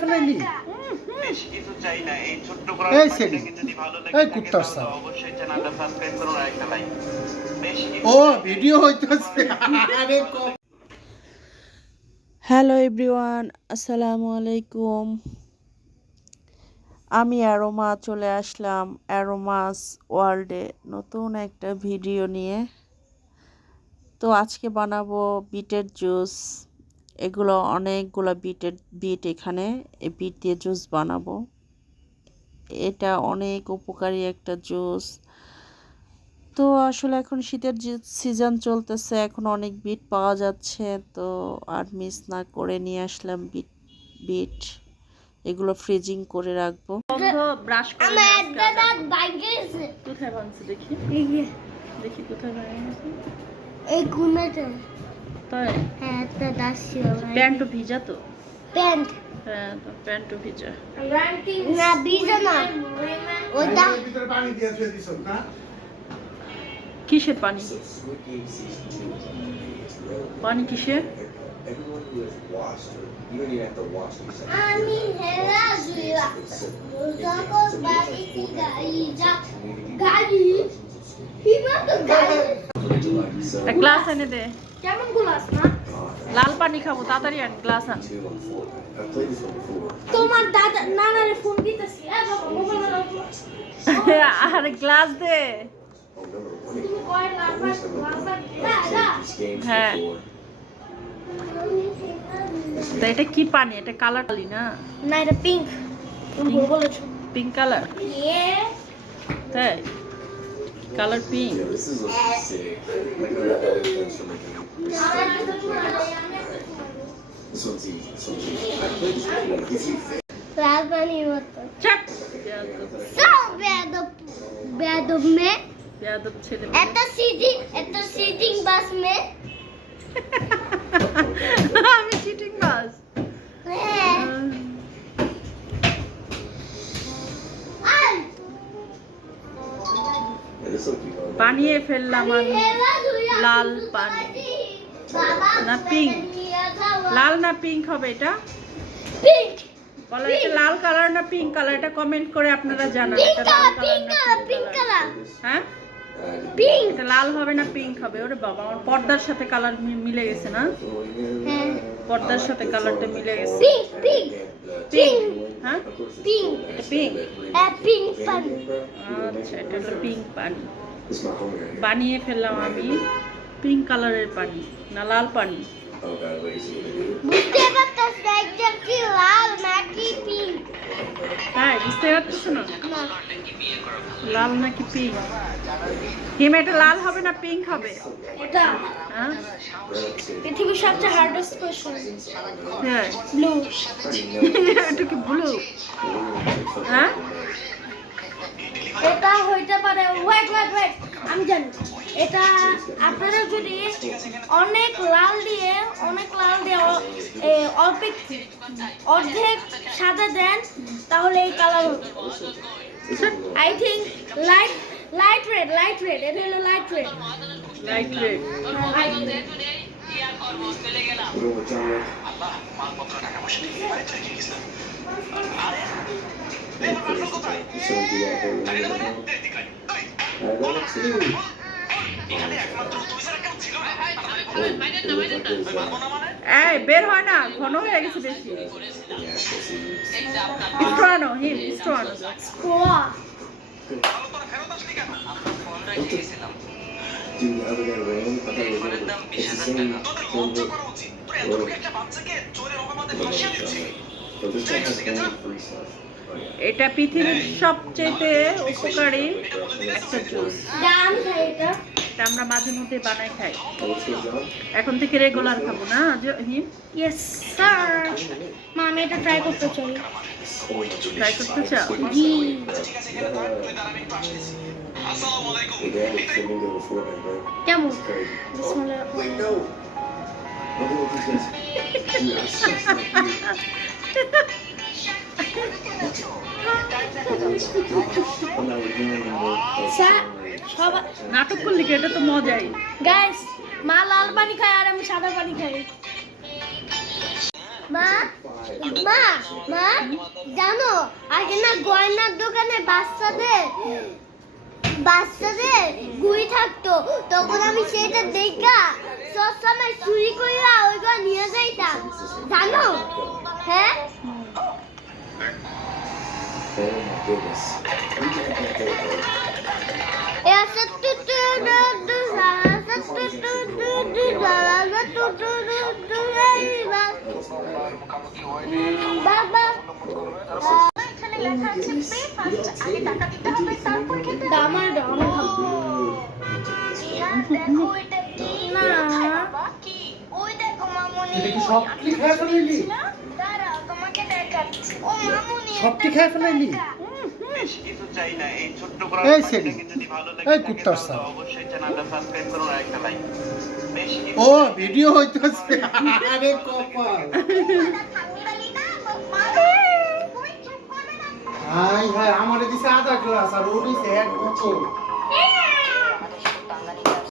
ফেলাইলি ও hello everyone, আসসালামু আলাইকুম। আমি অ্যারোমা, চলে আসলাম অ্যারোমাস ওয়ার্ল্ডে নতুন একটা ভিডিও নিয়ে। তো আজকে বানাবো বিটের জুস। এগুলো অনেকগুলো বিটের বিট এখানে এই বিট দিয়ে জুস বানাবো। এটা অনেক উপকারী একটা জুস। তো আসলে এখন শীতের যে সিজন চলতেছে এখন অনেক বিট পাওয়া যাচ্ছে তো আর মিস না করে নিয়ে আসলাম বিট বিট। এগুলো ফ্রিজিং করে রাখব। ব্রাশ করে কোথায় বানছে দেখি? দেখি কোথায় বানিয়েছে এই কোনাতে তাই হ্যাঁ দাঁত প্যান্টও ভিজা তো? প্যান্ট। হ্যাঁ তো প্যান্টও ভিজা। না ভিজে না। ওটা পানি দিয়ে দিয়ে দিছ না? কিসের পানি? পানি কিসের. আমি হেরা গাড়ি। যা গাড়ি? গাড়ি গ্লাস এনে দে। কেমন গুলাস না লাল পানি খাব তাড়াতাড়ি আন গ্লাস আন. তোমার দাদা নানারে ফোন দিতেছি। এ বাবা মোবাইল আর গ্লাস দে। হ্যাঁ। তো এটা কি পানি? এটা কালার কালি না? না এটা পিঙ্ক পিঙ্ক কালার তাই? Colour pink Yeah, this is looking বানিয়ে ফেললাম আমি। লাল পানি। না পিঙ্ক লাল না পিঙ্ক হবে এটা? পিঙ্ক বলো এটা লাল কালার না পিঙ্ক কালার এটা কমেন্ট করে আপনারা জানান। এটা লাল কালার না পিঙ্ক পিঙ্ক কালার কালার হ্যাঁ? পিঙ্ক লাল হবে না পিঙ্ক হবে? ওরে বাবা আমার পর্দার সাথে কালার মিলে গেছে না? হ্যাঁ। পর্দার সাথে কালারটা মিলে গেছে। পিঙ্ক পিঙ্ক পিঙ্ক হ্যাঁ? পিঙ্ক এটা পিঙ্ক পিঙ্ক পানি আচ্ছা এটা হলো পিঙ্ক পানি. বানিয়ে ফেললাম আমি। পিঙ্ক কালারের পানি না লাল পানি. বুঝতে পারতেছি একটা কি লাল নাকি তাই বুঝতে পারছ না? লাল নাকি পিঙ্ক হিম এটা লাল হবে না পিঙ্ক হবে? এটা? হ্যাঁ? পৃথিবীর সবচেয়ে হার্ডেস্ট কোশ্চেন হ্যাঁ। ব্লু এটা কি ব্লু হ্যাঁ? এটা হইতে পারে ওয়েট ওয়েট ওয়েট আমি জানি। এটা আপনারা যদি অনেক লাল দিয়ে অনেক লাল দিয়ে অল্প অর্ধেক সাদা দেন তাহলে এই কালার হবে I think light light red light red এটা হলো লাইট রেড লাইট রেড. এখানে একমাত্র তুই এই বের হয় না ঘন হয়ে গেছে বেশি হিম স্ট্র আনো কোয়া ভালো তোরা ফেরত আসলি কেন ফোনটা গিয়েছিলাম dude, the other guy ran. I thought it was ফোনের over. দাম বিশ It's the হাজার same, টাকা তোদের same লজ্জা book. করা উচিত তোরা এতটুকু একটা বাচ্চাকে চোরের অপবাদে ফাঁসিয়ে দিচ্ছিস But this one has only free stuff. Yeah. এটা পৃথিবীর সবচেয়ে উপকারী একটা জুস এটা আমরা মাঝে মধ্যে বানাই খাই. এখন থেকে রেগুলার খাব না জ- হিম? ইয়েস স্যার মা আমি এটা ট্রাই করতে চাই। ট্রাই করতে চাও? জি. কেমন. বিসমিল্লাহ। সবাই নাটক এটা তো মজাই। গাইস মা লাল পানি খায় আর আমি সাদা পানি খাই। মা মা মা, জানো, আগে না গয়নার দোকানে বাচ্চাদের বাচ্চাদের গুই থাকতো, তখন আমি সেটা দেখা সবসময় চুরি কইরা সবটি খেয়ে ফেলাইলি বেশি কিছু চাই না এই ছোট্ট করা এই সেলি। যদি ভালো লাগে এই থাকে কুত্তার সাপ। অবশ্যই চ্যানেলটা সাবস্ক্রাইব করুন আর একটা লাইক ও ভিডিও হইতেছে আরে কপাল হাই হাই আমার দিছে আধা গ্লাস আর ও দিছে এক বোতল।